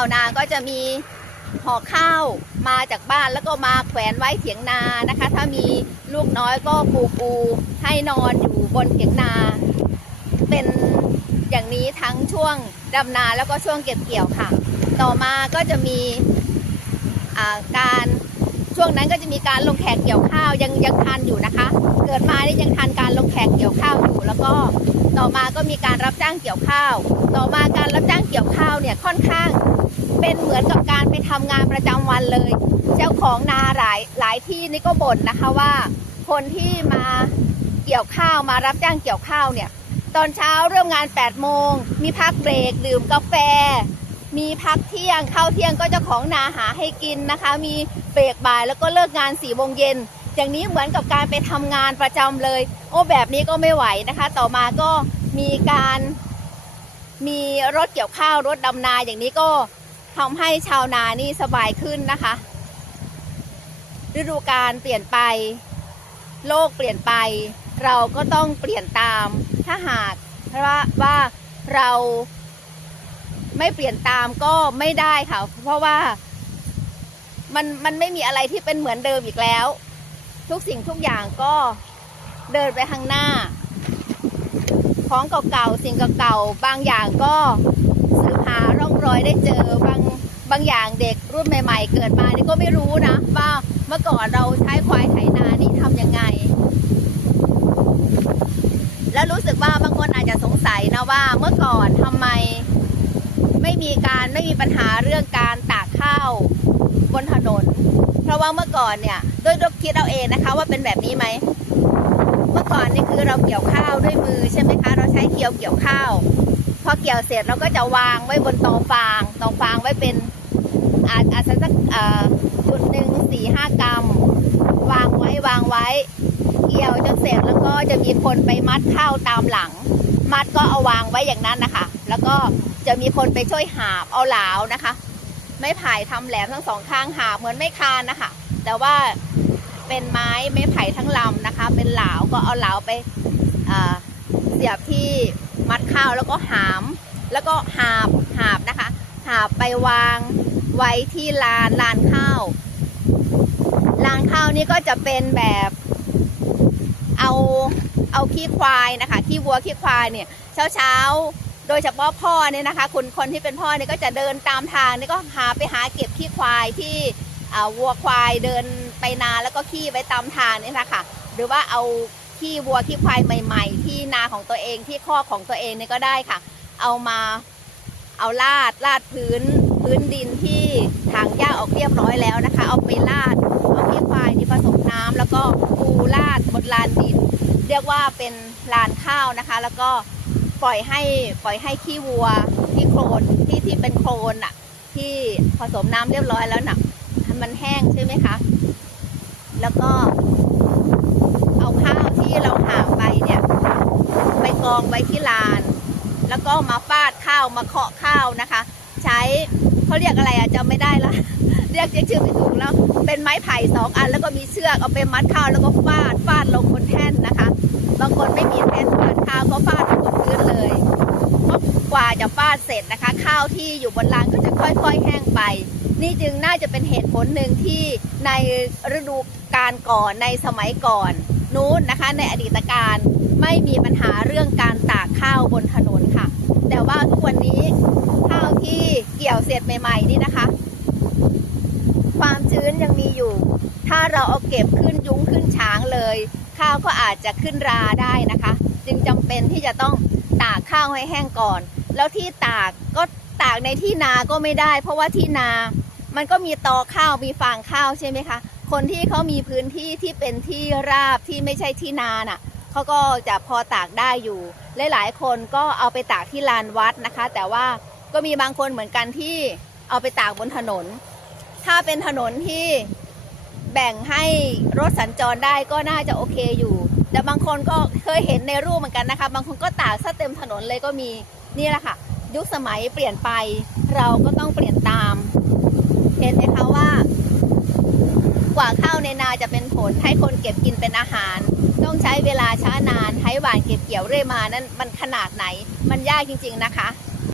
าวนาก็จะมีห่อข้าวมาจากบ้านแล้วก็มาแขวนไว้เถียงนานะคะ ถ้ามีลูกน้อยก็ปูปูให้นอนอยู่บนเถียงนา เป็นอย่างนี้ทั้งช่วงดำนาแล้วก็ช่วงเก็บเกี่ยวค่ะ ต่อมาก็จะมีาการช่วงนั้นก็จะมีการลงแขกเกี่ยวข้าวยังยังทันอยู่นะคะ เกิดมานี่ยังทันการลงแขกเกี่ยวข้าวอยู่แล้วก็ต่อมาก็มีการรับจ้างเกี่ยวข้าว ต่อมาการรับจ้างเกี่ยวข้าวเนี่ยค่อนข้าง เป็นเหมือนกับการไปทำงานประจำวันเลย เจ้าของนาหลายหลายที่นี่ก็บ่นนะคะว่า คนที่มาเกี่ยวข้าวมารับจ้างเกี่ยวข้าวเนี่ย ตอนเช้าเริ่มงาน8โมงมีพักเบรกดื่มกาแฟ มีพักเที่ยงเข้าเที่ยงก็เจ้าของนาหาให้กินนะคะ มีเบรกบ่ายแล้วก็เลิกงาน4ี่โมงเย็นอย่างนี้เหมือนกับการไปทำงานประจำเลย โอ้แบบนี้ก็ไม่ไหวนะคะ ต่อมาก็มีการมีรถเกี่ยวข้าวรถดำนาอย่างนี้ก็ ทำให้ชาวนานี่สบายขึ้นนะคะ ฤดูกาลเปลี่ยนไป โลกเปลี่ยนไป เราก็ต้องเปลี่ยนตาม ถ้าหากว่าว่าเราไม่เปลี่ยนตามก็ไม่ได้ค่ะ เพราะว่ามันมันไม่มีอะไรที่เป็นเหมือนเดิมอีกแล้ว ทุกสิ่งทุกอย่างก็เดินไปข้างหน้า ของเก่าๆสิ่งเก่าๆบางอย่างก็สืบหาร่องรอยได้เจอบาง บางอย่างเด็กรุ่นใหม่ ๆ เกิดมานี่ก็ไม่รู้นะว่าเมื่อก่อนเราใช้ควายไถนานี่ทำยังไง แล้วรู้สึกว่าบางคนอาจจะสงสัยนะว่าเมื่อก่อนทำไม ไม่มีการไม่มีปัญหาเรื่องการตากข้าวบนถนน เพราะว่าเมื่อก่อนเนี่ยด้วยด้คิดเอาเองนะคะ ว่าเป็นแบบนี้ไหมเมื่อก่อนนี่คือเราเกี่ยวข้าวด้วยมือใช่ไหมคะ เราใช้เกี่ยวเกี่ยวข้าวพอเกี่ยวเสร็จเราก็จะวางไว้บนตอฟางตอฟางไว้เป็น อาจอาจจะสักจุดหนึ่งสี่ห้ากรัม วางไว้วางไว้ เกี่ยวจนเสร็จแล้วก็จะมีคนไปมัดข้าวตามหลัง มัดก็เอาวางไว้อย่างนั้นนะคะ แล้วก็จะมีคนไปช่วยหาบเอาเหลานะคะ ไม้ไผ่ทำแหลมทั้งสองข้างหาบเหมือนไม้คานนะคะ แต่ว่าเป็นไม้ไม้ไผ่ทั้งลำนะคะ เป็นเหลาก็เอาเหลาไปเอ่อเสียบที่มัดข้าวแล้วก็หาม แล้วก็หาบหาบนะคะ หาบไปวาง ไว้ที่ลานลานข้าวลานข้าวนี่ก็จะเป็นแบบเอาเอาขี้ควายนะคะขี้วัวขี้ควายเนี่ยเช้าเช้าโดยเฉพาะพ่อเนี่ยนะคะคนคนที่เป็นพ่อเนี่ยก็จะเดินตามทางนี่ก็หาไปหาเก็บขี้ควายที่วัวควายเดินไปนาแล้วก็ขี้ไว้ตามทางนี่นะคะหรือว่าเอาขี้วัวขี้ควายใหม่ ๆ ที่นาของตัวเองที่คอกของตัวเองเนี่ยก็ได้ค่ะ เอามาเอาลาดลาดพื้น พื้นดินที่ถางหญ้าออกเรียบร้อยแล้วนะคะ เอาไปลาด เอาขี้ควายนี่ผสมน้ำแล้วก็ปูลาดบนลานดิน เรียกว่าเป็นลานข้าวนะคะ แล้วก็ปล่อยให้ปล่อยให้ขี้วัวที่โคลนที่ที่เป็นโคลนอะที่ผสมน้ำเรียบร้อยแล้วน่ะมันแห้งใช่ไหมคะ แล้วก็เอาข้าวที่เราหาไปเนี่ยไปกองไว้ที่ลาน แล้วก็มาฟาดข้าวมาเคาะข้าวนะคะ ใช้ เขาเรียกอะไรอะจำไม่ได้ละเรียกชื่อไม่ถูกแล้ว เป็นไม้ไผ่สองอันแล้วก็มีเชือกเอาไปมัดข้าวแล้วก็ฟาดฟาดลงบนแท่นนะคะ บางคนไม่มีแท่นฟาดข้าวก็ฟาดลงบนพื้นเลยเพราะกว่าจะฟาดเสร็จนะคะ ข้าวที่อยู่บนลานก็จะค่อยๆแห้งไป นี่จึงน่าจะเป็นเหตุผลหนึ่งที่ในฤดูกาลก่อนในสมัยก่อนนู้นนะคะ ในอดีตการไม่มีปัญหาเรื่องการตากข้าวบนถนนค่ะ แต่ว่าทุกวันนี้ ที่เกี่ยวเสร็จใหม่ ๆ นี่นะคะ ความชื้นยังมีอยู่ ถ้าเราเอาเก็บขึ้นยุ้งขึ้นช้างเลย ข้าวก็อาจจะขึ้นราได้นะคะ จึงจำเป็นที่จะต้องตากข้าวให้แห้งก่อน แล้วที่ตากก็ตากในที่นาก็ไม่ได้ เพราะว่าที่นา มันก็มีตอข้าวมีฟางข้าวใช่ไหมคะ คนที่เขามีพื้นที่ที่เป็นที่ราบที่ไม่ใช่ที่นาน่ะเขาก็จะพอตากได้อยู่ หลายๆ คนก็เอาไปตากที่ลานวัดนะคะ แต่ว่า ก็มีบางคนเหมือนกันที่เอาไปตากบนถนน ถ้าเป็นถนนที่แบ่งให้รถสัญจรได้ก็น่าจะโอเคอยู่ แต่บางคนก็เคยเห็นในรูปเหมือนกันนะคะ บางคนก็ตากซะเต็มถนนเลยก็มีนี่แหละค่ะ ยุคสมัยเปลี่ยนไปเราก็ต้องเปลี่ยนตาม เห็นไหมคะว่า กว่าข้าวในนาจะเป็นผลให้คนเก็บกินเป็นอาหาร ต้องใช้เวลาช้านานใช้หวานเก็บเกี่ยวเรื่อยมานั้นมันขนาดไหน มันยากจริง ๆนะคะ